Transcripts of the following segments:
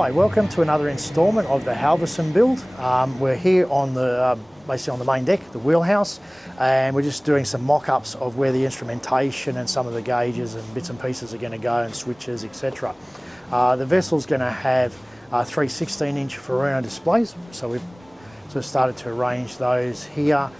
Hi, welcome to another instalment of the Halvorsen build. We're here on the basically on the main deck, the Wheelhouse, and we're just doing some mock-ups of where the instrumentation and some of the gauges and bits and pieces are going to go, and switches, etc. The vessel's going to have 3 16-inch Faruna displays, so we've sort of started to arrange those here.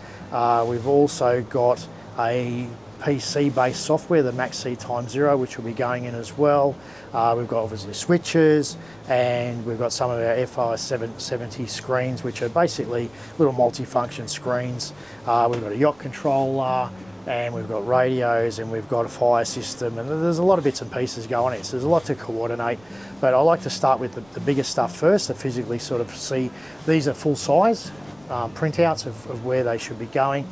We've also got a PC-based software, the Maxi X0, which will be going in as well. We've got obviously switches, and we've got some of our FI 770 screens, which are basically little multi-function screens. We've got a yacht controller, and we've got radios, and we've got a fire system, and there's a lot of bits and pieces going in, so there's a lot to coordinate. But I like to start with the biggest stuff first, to physically sort of see these are full size printouts of where they should be going.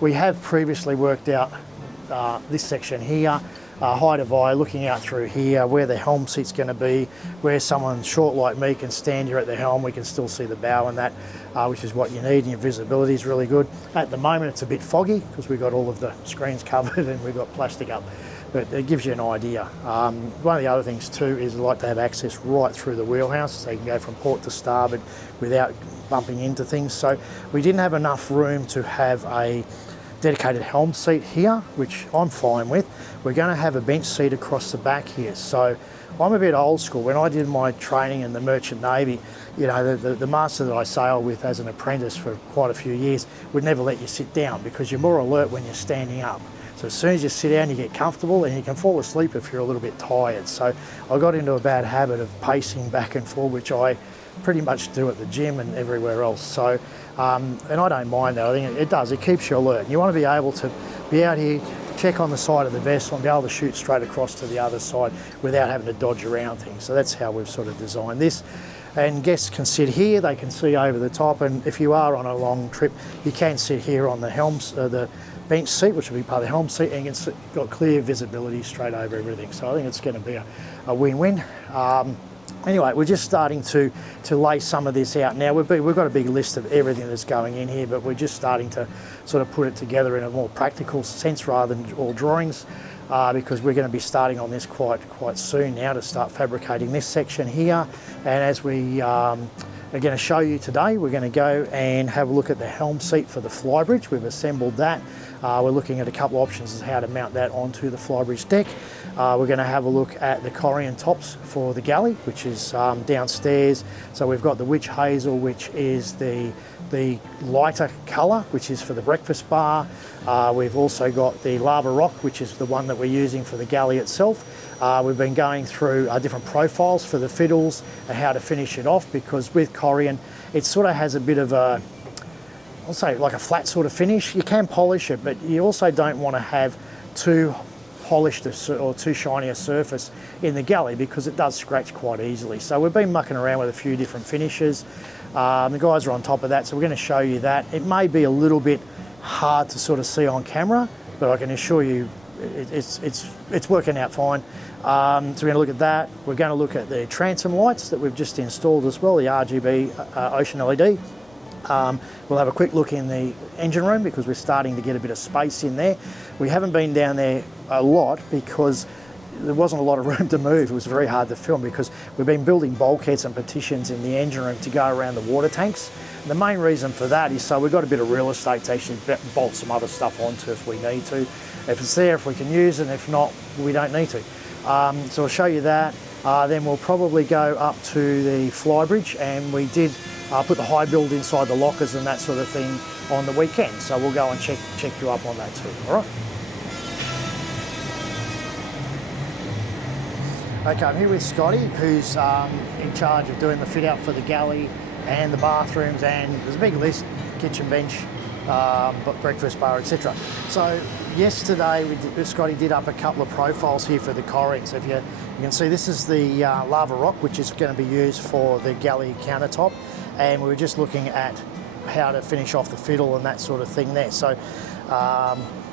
We have previously worked out this section here, height of eye, looking out through here, where the helm seat's going to be, where someone short like me can stand here at the helm. We can still see the bow and that, which is what you need, and your visibility is really good. At the moment it's a bit foggy because we've got all of the screens covered and we've got plastic up, but it gives you an idea. One of the other things too is I like to have access right through the Wheelhouse, so you can go from port to starboard without bumping into things. So we didn't have enough room to have a dedicated helm seat here, which I'm fine with. We're going to have a bench seat across the back here. So I'm a bit old school. When I did my training in the Merchant Navy, you know, the master that I sailed with as an apprentice for quite a few years would never let you sit down because you're more alert when you're standing up. So as soon as you sit down, you get comfortable, and you can fall asleep if you're a little bit tired. So I got into a bad habit of pacing back and forth, which I pretty much do at the gym and everywhere else. So, and I don't mind that. I think it keeps you alert. You want to be able to be out here, check on the side of the vessel, and be able to shoot straight across to the other side without having to dodge around things. So that's how we've sort of designed this. And guests can sit here, they can see over the top, and if you are on a long trip, you can sit here on the the bench seat, which will be part of the helm seat, and you've got clear visibility straight over everything. So I think it's going to be a win-win. Anyway, we're just starting to lay some of this out now. We've got a big list of everything that's going in here, but we're just starting to sort of put it together in a more practical sense rather than all drawings, because we're going to be starting on this quite soon now to start fabricating this section here. And as we are going to show you today, we're going to go and have a look at the helm seat for the Flybridge. We've assembled that. We're looking at a couple of options as how to mount that onto the Flybridge deck. We're going to have a look at the Corian tops for the galley, which is downstairs. So we've got the witch hazel, which is the lighter colour, which is for the breakfast bar. We've also got the lava rock, which is the one that we're using for the galley itself. We've been going through different profiles for the fiddles and how to finish it off, because with Corian it sort of has a bit of a, I'll say like a flat sort of finish. You can polish it, but you also don't want to have too polished or too shiny a surface in the galley, because it does scratch quite easily. So we've been mucking around with a few different finishes. The guys are on top of that, so we're going to show you that. It may be a little bit hard to sort of see on camera, but I can assure you it's working out fine. So we're going to look at that. We're going to look at the transom lights that we've just installed as well, the RGB ocean LED. We'll have a quick look in the engine room, because we're starting to get a bit of space in there. We haven't been down there a lot because there wasn't a lot of room to move. It was very hard to film because we've been building bulkheads and partitions in the engine room to go around the water tanks. And the main reason for that is so we've got a bit of real estate to actually bolt some other stuff onto if we need to. If it's there, if we can use it, and if not, we don't need to. So I'll show you that. Then we'll probably go up to the Flybridge, and we did put the high build inside the lockers and that sort of thing on the weekend. So we'll go and check you up on that too, all right? Okay, I'm here with Scotty, who's in charge of doing the fit out for the galley and the bathrooms, and there's a big list, kitchen bench, breakfast bar, etc. So yesterday Scotty did up a couple of profiles here for the Corian. So if you can see, this is the lava rock, which is going to be used for the galley countertop, and we were just looking at how to finish off the fiddle and that sort of thing there. So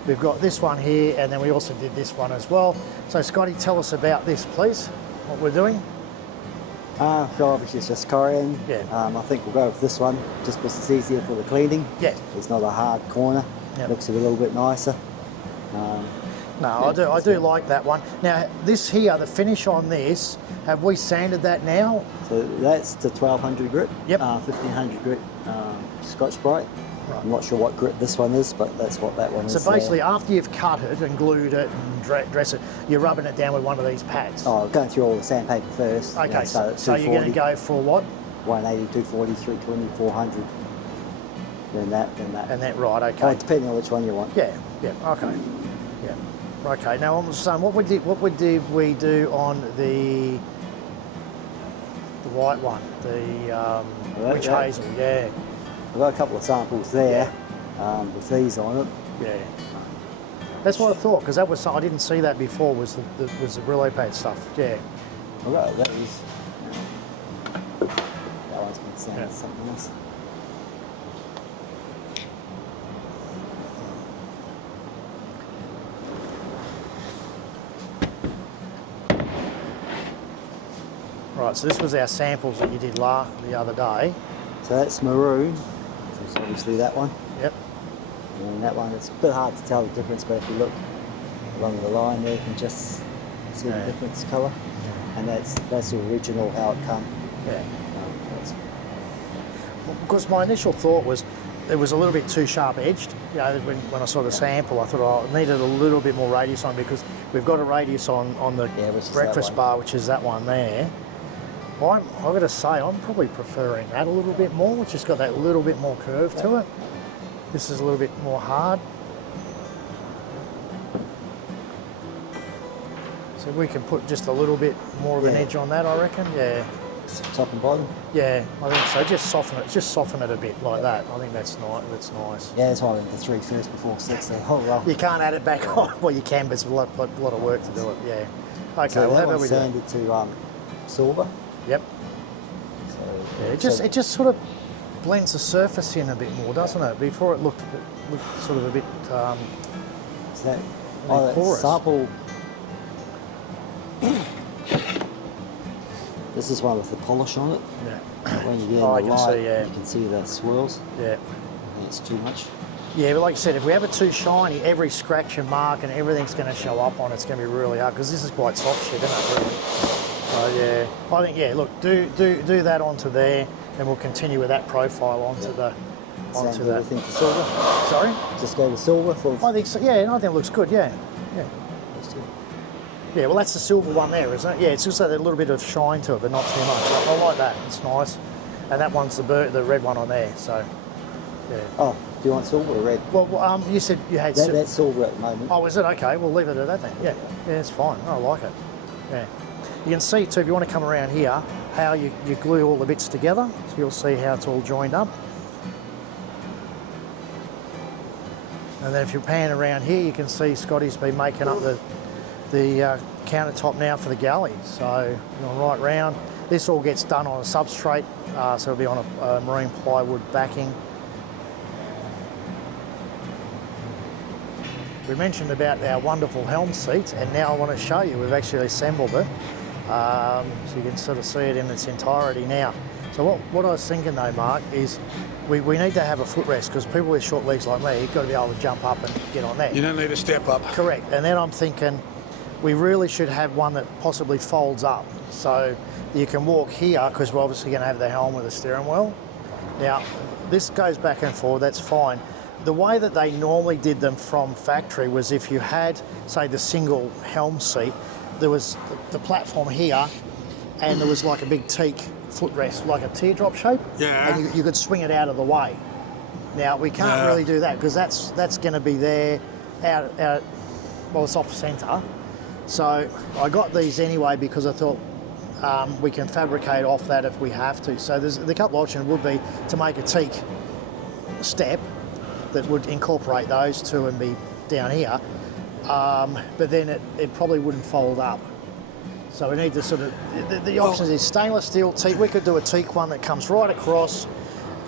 we've got this one here, and then we also did this one as well. So Scotty, tell us about this, please, what we're doing. So obviously it's just Corian. Yeah. I think we'll go with this one just because it's easier for the cleaning. Yeah. It's not a hard corner. Yep. Looks a little bit nicer. No, Yeah, I do like that one. Now, this here, the finish on this, have we sanded that now? So that's the 1200 grit, Yep. 1500 grit Scotch Brite. Right. I'm not sure what grit this one is, but that's what that one is. So basically, after you've cut it and glued it and dress it, you're rubbing it down with one of these pads. Oh, going through all the sandpaper first. Okay, so so you're going to go for what? 180, 240, 320, 400. Then that. And that, right, okay. Oh, depending on which one you want. Yeah, okay. Yeah. Okay, now I'm saying, what did we do on the white one? The witch hazel, yeah. I've got a couple of samples there with these on it. Yeah. That's what I thought, because that was I didn't see that before. Was the Brillo pad stuff? Yeah. I've got those. That one's been sanded something else. Right. So this was our samples that you did the other day. So that's maroon. So it's obviously that one. Yep. And that one, it's a bit hard to tell the difference, but if you look along the line there, you can just see the difference colour. And that's the original how it come. Yeah. Because my initial thought was it was a little bit too sharp edged. You know, when I saw the sample, I thought, oh, it needed a little bit more radius on, because we've got a radius on the breakfast bar, which is that one there. I've got to say, I'm probably preferring that a little bit more, which has got that little bit more curve to it. This is a little bit more hard. So we can put just a little bit more of an edge on that, I reckon. Yeah. Top and bottom. Yeah, I think so. Just soften it a bit like that. I think that's nice. That's nice. Yeah, that's why I went the 3 first before 6. So, oh well. You can't add it back on. Well, you can, but it's a lot of work to do it. Yeah. Okay. So well, that how about one's we do? sanded to silver. Yep. So It just sort of blends the surface in a bit more, doesn't it? Before it looked sort of a bit. So that porous. sample. This is one with the polish on it. Yeah. When you get in I the can light, see, yeah. you can see the swirls. Yeah. I think it's too much. Yeah, but like you said, if we have it too shiny, every scratch and mark and everything's going to show up on it. It's going to be really hard, because this is quite soft shit, isn't it? Really? So yeah, I think look, do that onto there, and we'll continue with that profile onto that. Everything to silver. Sorry. Just go to silver for. I think so. Yeah, I think it looks good. Yeah. Yeah, well, that's the silver one there, isn't it? Yeah, it's just that little bit of shine to it, but not too much. I like that. It's nice. And that one's the red one on there. So, yeah. Oh, do you want silver or red? Well, you said you had that's silver at the moment. Oh, is it? Okay, we'll leave it at that then. Yeah, it's fine. I like it. Yeah. You can see too, if you want to come around here, how you glue all the bits together. So you'll see how it's all joined up. And then if you pan around here, you can see Scotty's been making up the countertop now for the galley. So going right round. This all gets done on a substrate, so it'll be on a marine plywood backing. We mentioned about our wonderful helm seat, and now I want to show you, we've actually assembled it. So you can sort of see it in its entirety now. So what I was thinking though, Mark, is we need to have a footrest, because people with short legs like me, you've got to be able to jump up and get on there. You don't need to step up. Correct. And then I'm thinking we really should have one that possibly folds up. So you can walk here, because we're obviously going to have the helm with the steering wheel. Now, this goes back and forward, that's fine. The way that they normally did them from factory was if you had, say, the single helm seat, there was the platform here, and there was like a big teak footrest, like a teardrop shape. Yeah. And you could swing it out of the way. Now, we can't really do that, because that's going to be there, out, well, it's off centre. So I got these anyway, because I thought we can fabricate off that if we have to. So the couple of options would be to make a teak step that would incorporate those two and be down here, but then it probably wouldn't fold up. So we need to sort of, the options is stainless steel teak. We could do a teak one that comes right across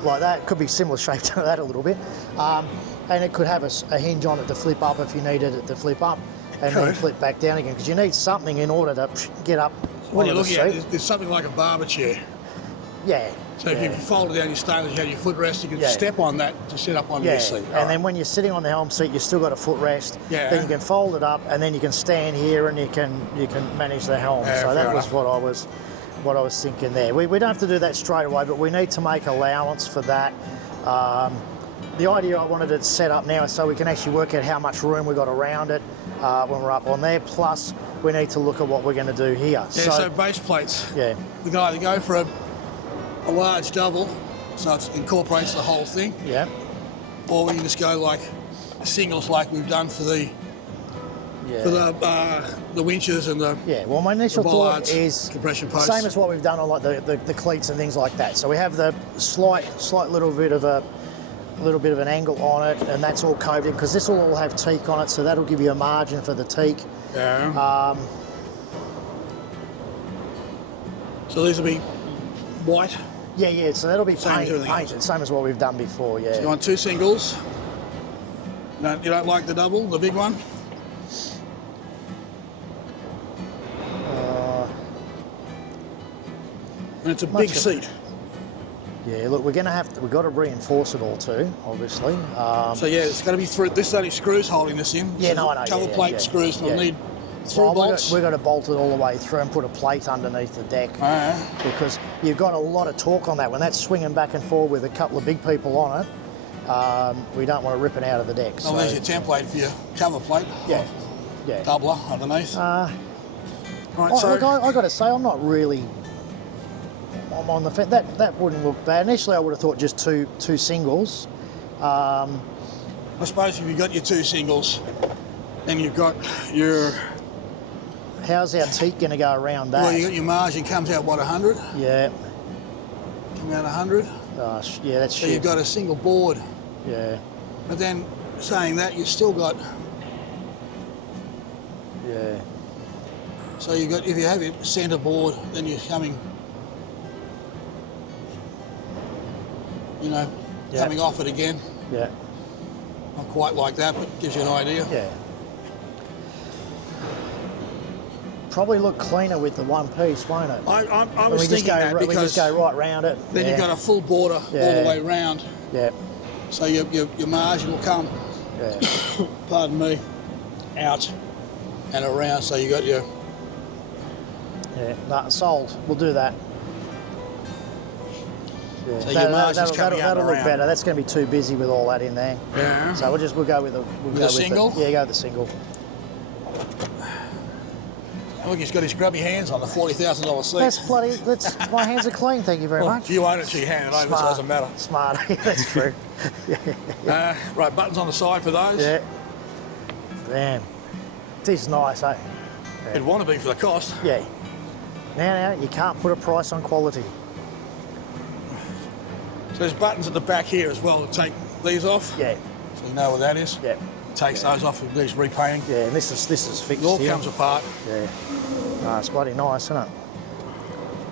like that. Could be similar shape to that a little bit. And it could have a hinge on it to flip up if you needed it to flip up, and then flip back down again, because you need something in order to get up. What you're looking at, there's something like a barber chair. Yeah. So if you fold it down your stainless, you have your footrest, you can step on that to sit up on your seat. And then when you're sitting on the helm seat, you've still got a footrest. Yeah. Then you can fold it up, and then you can stand here, and you can manage the helm. Yeah, so that fair was enough. what I was thinking there. We don't have to do that straight away, but we need to make allowance for that. The idea I wanted to set up now is so we can actually work out how much room we've got around it when we're up on there. Plus, we need to look at what we're going to do here. Yeah, so base plates. Yeah. We can either go for a large double, so it incorporates the whole thing, Yeah. or we can just go like singles, like we've done for the winches and the Well, my initial thought bollards, is compression posts. same as what we've done on like the cleats and things like that. So we have the slight little bit of an angle on it, and that's all coved in because this will all have teak on it, so that'll give you a margin for the teak. Yeah. So these will be white. Yeah. So that'll be Same as everything painted, same as what we've done before. Yeah. So you want 2 singles. No, you don't like the double, the big one? And it's a big seat. Yeah, look, we've got to reinforce it all too, obviously. So yeah, it's got to be through. This is only screws holding this in. Yeah, So no, I know. Cover plate screws. And we'll need 3 bolts. We've got to bolt it all the way through and put a plate underneath the deck because you've got a lot of torque on that. When that's swinging back and forward with a couple of big people on it, we don't want to rip it out of the deck. Oh, there's your template for your cover plate. Yeah. Doubler underneath. Right, so look, I got to say, I'm not really. I'm on the fence. That wouldn't look bad. Initially, I would have thought just two singles. I suppose if you've got your 2 singles, then you've got your. How's our teak going to go around that? Well, you got your margin comes out, what, 100? Yeah. Come out 100. Yeah, that's So shit. you've got a single board. Yeah. But then, saying that, you've still got. Yeah. So you got, if you have your centre board, then you're coming. Coming off it again. Yeah. Not quite like that, but gives you an idea. Yeah. Probably look cleaner with the one piece, won't it? I was thinking that we because just go right round it. then you've got a full border all the way round. Yeah. So your margin will come, pardon me, out and around. So you got your. Yeah. No, sold. We'll do that. Yeah. So your margin's coming out that'll look around. better. That's going to be too busy with all that in there. Yeah. So we'll go with the single? Yeah, go with the single. Look, he's got his grubby hands on the $40,000 seat. My hands are clean. Thank you very much. You own it, so you hand it over. So it doesn't matter. Smart. That's true. Right, buttons on the side for those. Yeah. Damn. It is nice, eh? It'd want to be for the cost. Yeah. Now, you can't put a price on quality. So there's buttons at the back here as well to take these off. Yeah. So you know what that is. Yeah. Takes those off with these repainting. Yeah, and this is fixed It all here. comes apart. Yeah. It's bloody nice, isn't it?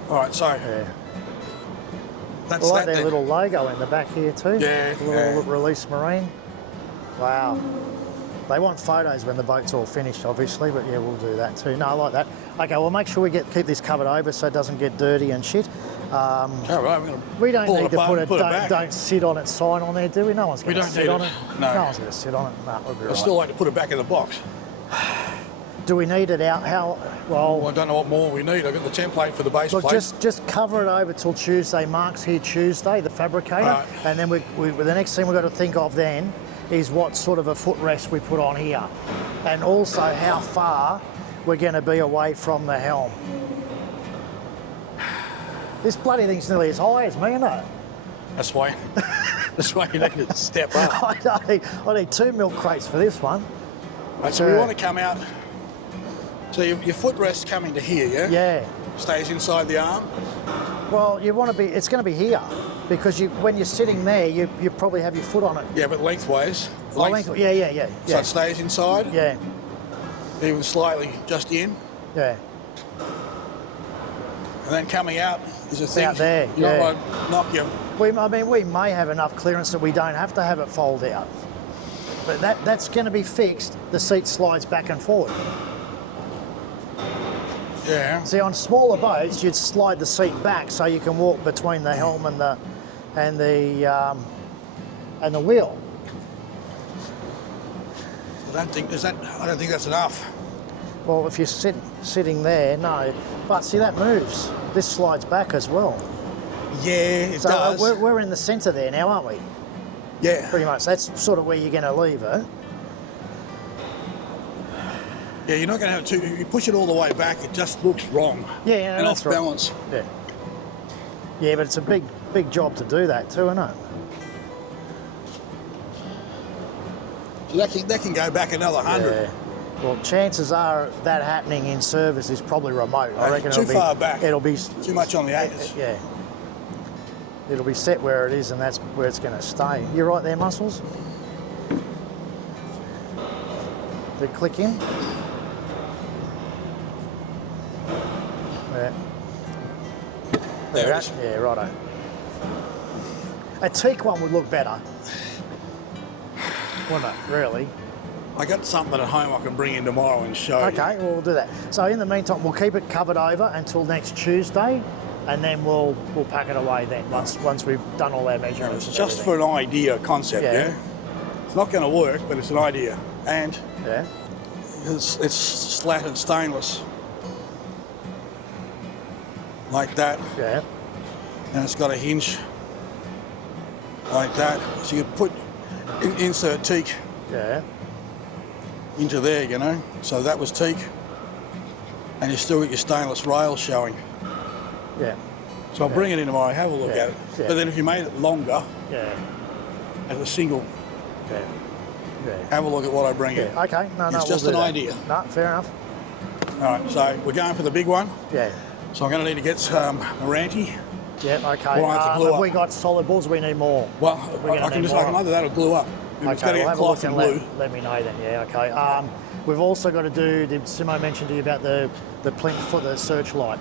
All right, so Yeah. that's I like that their then. little logo in the back here too. Yeah, Little Release Marine. Wow. They want photos when the boat's all finished, obviously, but yeah, we'll do that too. No, I like that. Okay, well, make sure we keep this covered over so it doesn't get dirty and shit. All right, we're going to We don't need to put a it back. don't sit on it sign on there, do we? No one's going to don't sit need on it. it. No. No one's going to sit on it. No, we'll be I'd right. still like to put it back in the box. Do we need it out? How Well, well? I don't know what more we need. I've got the template for the base Look, plate. just cover it over till Tuesday. Mark's here Tuesday, the fabricator, Right. and then we the next thing we've got to think of then is what sort of a footrest we put on here, and also how far we're going to be away from the helm. This bloody thing's nearly as high as me, isn't it? That's why you need to step up. I need 2 milk crates for this one. Right, so we want to come out. So your footrest coming to here, yeah? Yeah. Stays inside the arm. Well, you want to be. It's going to be here because when you're sitting there, you probably have your foot on it. Yeah, but lengthways. Yeah. So it stays inside. Yeah. Even slightly just in. Yeah. And then coming out is a thing. Out there, You don't yeah. want to knock your. We may have enough clearance that we don't have to have it fold out. But that's going to be fixed. The seat slides back and forward. Yeah. See, on smaller boats, you'd slide the seat back so you can walk between the helm and the wheel. I don't think that's enough. Well, if you're sitting there, no. But see, that moves. This slides back as well. Yeah, it So does. we're in the centre there now, aren't we? Yeah. Pretty much. That's sort of where you're going to leave it. Yeah, you're not going to have to. If you push it all the way back, it just looks wrong. Yeah, and that's off balance. Right. Yeah. Yeah, but it's a big job to do that too, isn't it? So that can go back another 100. Yeah. Well, chances are that happening in service is probably remote. I reckon too far back. It'll be too much on the anchors. Yeah. It'll be set where it is, and that's where it's going to stay. You right there, Muscles? The click in. Yeah. There it is. Yeah, righto. A teak one would look better. Wouldn't it, really? I got something at home I can bring in tomorrow and show you. Okay, well, we'll do that. So in the meantime, we'll keep it covered over until next Tuesday, and then we'll pack it away then once we've done all our measurements. It's just for an idea concept, yeah? It's not going to work, but it's an idea. And it's slatted stainless. Like that. Yeah. And it's got a hinge like that. So you put insert teak into there, you know. So that was teak. And you still got your stainless rails showing. Yeah. So I'll bring it in tomorrow, have a look at it. Yeah. But then if you made it longer as a single, have a look at what I bring in. Okay, no, It's just an idea. No, fair enough. All right, so we're going for the big one. Yeah. So I'm going to need to get some Moranti. Yeah, okay. Or I have to glue have up. we got solid balls? We need more. Well, I can either that or glue up. If it's got to we'll get have a look cloth and and glue. let me know then. Yeah, okay. We've also got to do. Did Simo mention to you about the plinth for the searchlight?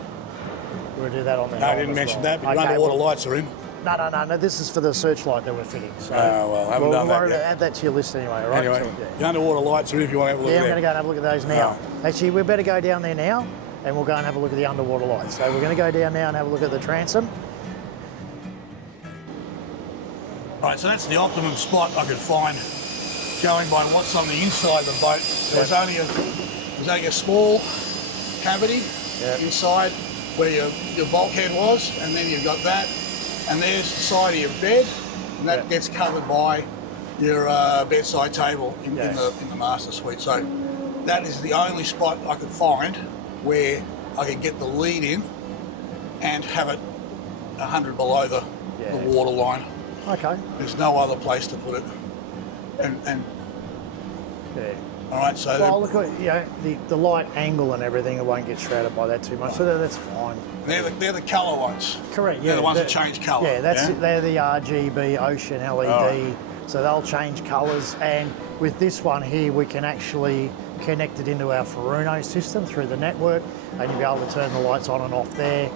We'll do that on the. No, I didn't mention that, but your underwater lights are in. No. This is for the searchlight that we're fitting. So well, I haven't done that yet. Add that to your list anyway, all right? Anyway, So, the underwater lights are in if you want to have a look Yeah, at I'm them. going to go and have a look at those now. Actually, we better go down there now, and we'll go and have a look at the underwater lights. So we're going to go down now and have a look at the transom. All right, so that's the optimum spot I could find, going by what's on the inside of the boat. There's only a small cavity inside where your bulkhead was, and then you've got that, and there's the side of your bed, and that gets covered by your bedside table in the master suite. So that is the only spot I could find where I could get the lead in and have it 100 below the water line. Okay. There's no other place to put it. And all right, so well, look at the light angle and everything. It won't get shrouded by that too much, so that's fine. they're the colour ones. Correct. Yeah, They're the ones that change colour. Yeah, they're the RGB Ocean LED. So they'll change colours, and with this one here, we can actually connect it into our Furuno system through the network, and you'll be able to turn the lights on and off there.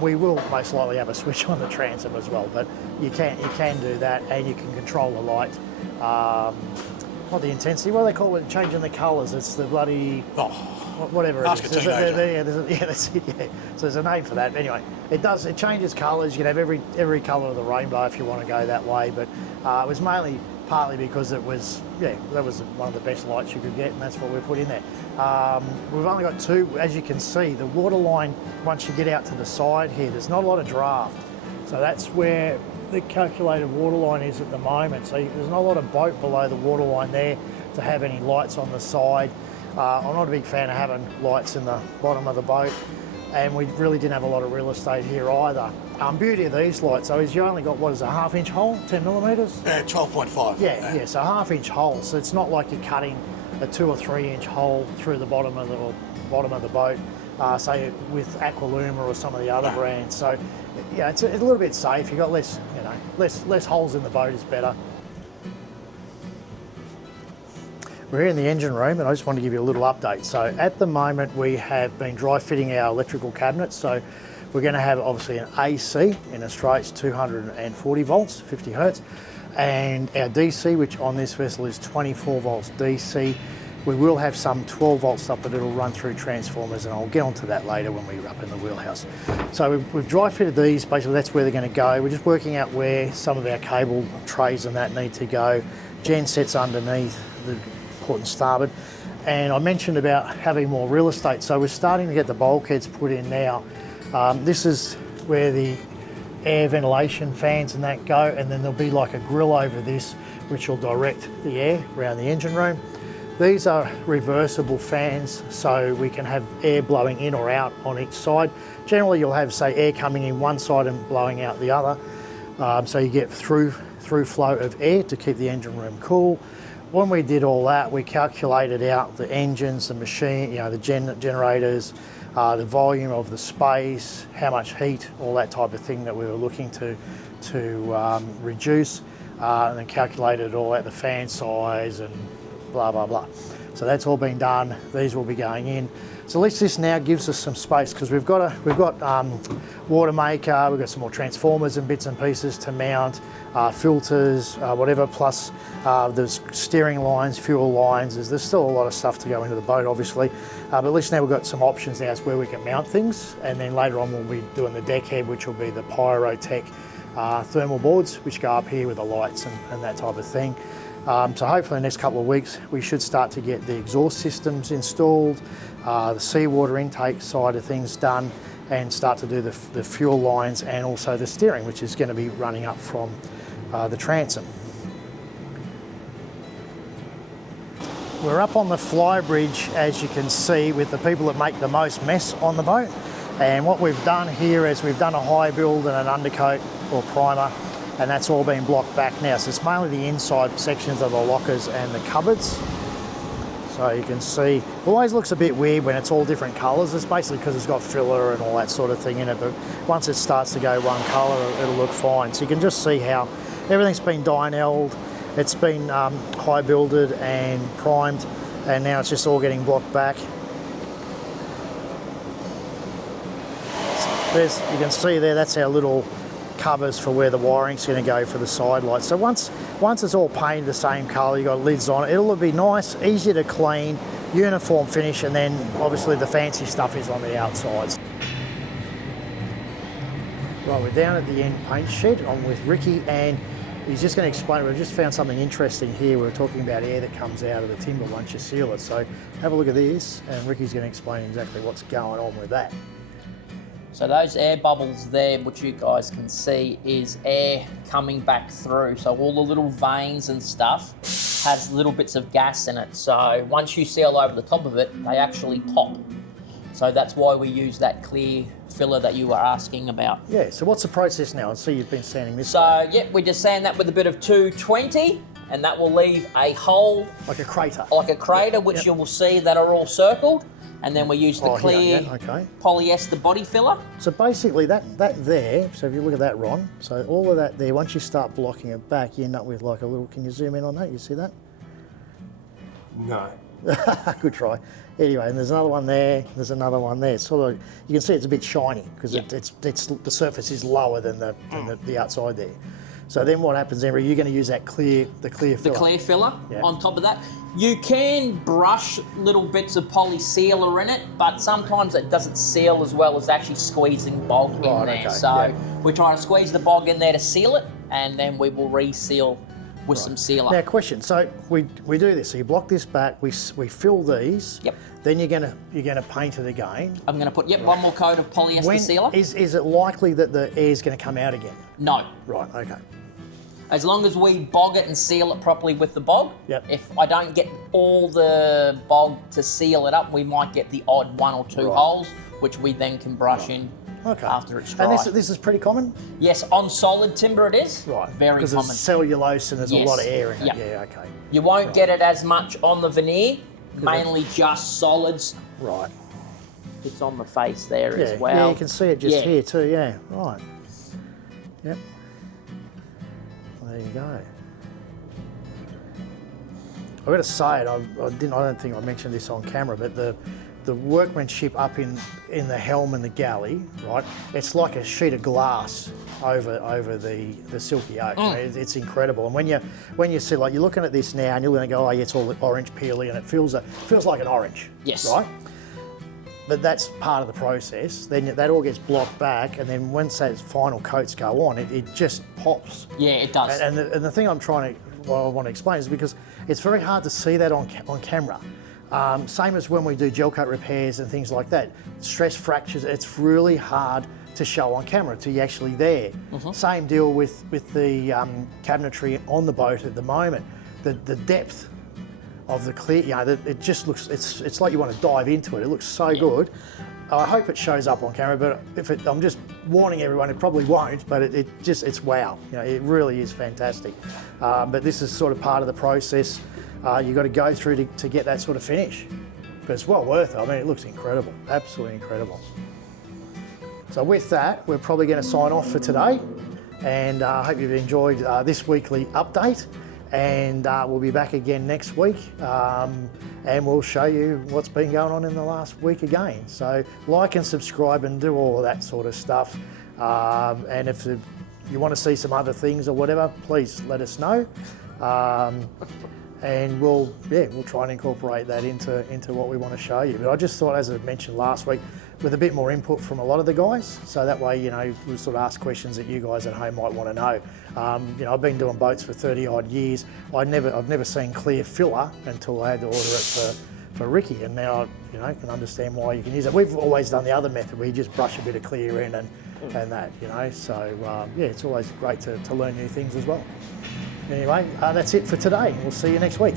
We will most likely have a switch on the transom as well, but you can do that, and you can control the light. Not the intensity. What do they call it? Changing the colours. It's the bloody whatever it is. Ask a teenager. That's it. Yeah. So there's a name for that. Anyway, it does. It changes colours. You can have every colour of the rainbow if you want to go that way. But it was partly because it was that was one of the best lights you could get, and that's what we put in there. We've only got two, as you can see. The water line, once you get out to the side here, there's not a lot of draft. So that's where the calculated water line is at the moment. So there's not a lot of boat below the water line there to have any lights on the side. I'm not a big fan of having lights in the bottom of the boat, and we really didn't have a lot of real estate here either. Beauty of these lights though is you only got, what is it, a 1/2 inch hole, 10 millimetres? 12.5. Yeah, so a 1/2 inch hole. So it's not like you're cutting a 2 or 3 inch hole through the bottom of the boat, say with Aqualuma or some of the other brands. So yeah, it's a little bit safe. You've got less holes in the boat is better. We're here in the engine room, and I just want to give you a little update. So at the moment we have been dry fitting our electrical cabinets. So we're going to have obviously an AC in Australia, 240 volts, 50 hertz, and our DC, which on this vessel is 24 volts DC, We will have some 12 volt stuff, but it'll run through transformers, and I'll get onto that later when we're up in the wheelhouse. So we've dry fitted these, basically that's where they're going to go. We're just working out where some of our cable trays and that need to go. Gen sets underneath the port and starboard. And I mentioned about having more real estate, so we're starting to get the bulkheads put in now. This is where the air ventilation fans and that go, and then there'll be like a grill over this which will direct the air around the engine room. These are reversible fans, so we can have air blowing in or out on each side. Generally you'll have, say, air coming in one side and blowing out the other, so you get through flow of air to keep the engine room cool. When we did all that, we calculated out the engines, the machine, you know, the generators, the volume of the space, how much heat, all that type of thing that we were looking to reduce, and then calculated all out, the fan size and blah, blah, blah. So that's all been done. These will be going in. So at least this now gives us some space, because we've got water maker, we've got some more transformers and bits and pieces to mount, filters, whatever, plus there's steering lines, fuel lines. There's still a lot of stuff to go into the boat, obviously, but at least now we've got some options now as where we can mount things, and then later on we'll be doing the deck head, which will be the Pyrotech thermal boards, which go up here with the lights and that type of thing. So hopefully in the next couple of weeks we should start to get the exhaust systems installed, the seawater intake side of things done, and start to do the fuel lines and also the steering, which is going to be running up from the transom. We're up on the Flybridge, as you can see, with the people that make the most mess on the boat. And what we've done here is we've done a high build and an undercoat or primer, and that's all been blocked back now. So it's mainly the inside sections of the lockers and the cupboards. So you can see, it always looks a bit weird when it's all different colours. It's basically because it's got filler and all that sort of thing in it, but once it starts to go one colour, it'll look fine. So you can just see how everything's been Dynelled, it's been high builded and primed, and now it's just all getting blocked back. You can see there, that's our little covers for where the wiring's going to go for the side lights. So once it's all painted the same colour, you've got lids on it, it'll be nice, easy to clean, uniform finish, and then obviously the fancy stuff is on the outsides. Right, we're down at the end paint shed. I'm with Ricky, and he's just going to explain. We've just found something interesting here. We're talking about air that comes out of the timber once you seal it. So have a look at this, and Ricky's going to explain exactly what's going on with that. So those air bubbles there, which you guys can see, is air coming back through. So all the little veins and stuff has little bits of gas in it. So once you seal over the top of it, they actually pop. So that's why we use that clear filler that you were asking about. Yeah, so what's the process now? I see you've been sanding this. So, yep, we just sand that with a bit of 220, and that will leave a hole. Like a crater. Like a crater, which Yep. you will see that are all circled. And then we use the clear polyester body filler. So basically that there, so if you look at that, Ron, so all of that there, once you start blocking it back, you end up with like a little, can you zoom in on that? You see that? No. Good try. Anyway, and there's another one there, there's another one there. It's sort of, you can see it's a bit shiny because it's the surface is lower than the outside there. So then what happens, Emery, you're going to use that clear filler. The clear filler on top of that. You can brush little bits of poly sealer in it, but sometimes it doesn't seal as well as actually squeezing bog in there. Okay. So we try to squeeze the bog in there to seal it, and then we will reseal with some sealer. Now, question. So we do this. So you block this back. We fill these. Yep. Then you're gonna paint it again. I'm going to put one more coat of polyester sealer. Is it likely that the air's going to come out again? No. Right. Okay. As long as we bog it and seal it properly with the bog. Yep. If I don't get all the bog to seal it up, we might get the odd 1 or 2 holes, which we then can brush in after it's dry. And this is pretty common? Yes, on solid timber it is. Right. Very because common. It's cellulose and there's a lot of air in it. Yep. Yeah, okay. You won't get it as much on the veneer, mainly just solids. Right. It's on the face there as well. Yeah, you can see it just here too, yeah. Right. Yep. There you go. I've got to say it, I don't think I mentioned this on camera, but the workmanship up in the helm and the galley, right, it's like a sheet of glass over the Silky Oak. I mean, it's incredible. And when you see, like, you're looking at this now and you're going to go, oh yeah, it's all orange peely and it feels like an orange. Yes. Right. But that's part of the process. Then that all gets blocked back, and then once those final coats go on, it just pops. Yeah, it does. And the thing I want to explain is because it's very hard to see that on camera. Same as when we do gel coat repairs and things like that. Stress fractures, it's really hard to show on camera till you're actually there. Same deal with the cabinetry on the boat at the moment. The depth of the clear, you know, it just looks, it's like you want to dive into it. It looks so good. I hope it shows up on camera, but I'm just warning everyone, it probably won't, but it's wow. You know, it really is fantastic. But this is sort of part of the process you've got to go through to get that sort of finish. But it's well worth it. I mean, it looks incredible, absolutely incredible. So with that, we're probably going to sign off for today, and I hope you've enjoyed this weekly update. And we'll be back again next week, and we'll show you what's been going on in the last week again. So like and subscribe and do all of that sort of stuff. And if you want to see some other things or whatever, please let us know. And we'll try and incorporate that into what we want to show you. But I just thought, as I mentioned last week, with a bit more input from a lot of the guys, so that way, you know, we'll sort of ask questions that you guys at home might want to know. You know, I've been doing boats for 30 odd years. I've never seen clear filler until I had to order it for Ricky, and now you know, can understand why you can use it. We've always done the other method where you just brush a bit of clear in and that, you know. So yeah, it's always great to learn new things as well. Anyway, that's it for today. We'll see you next week.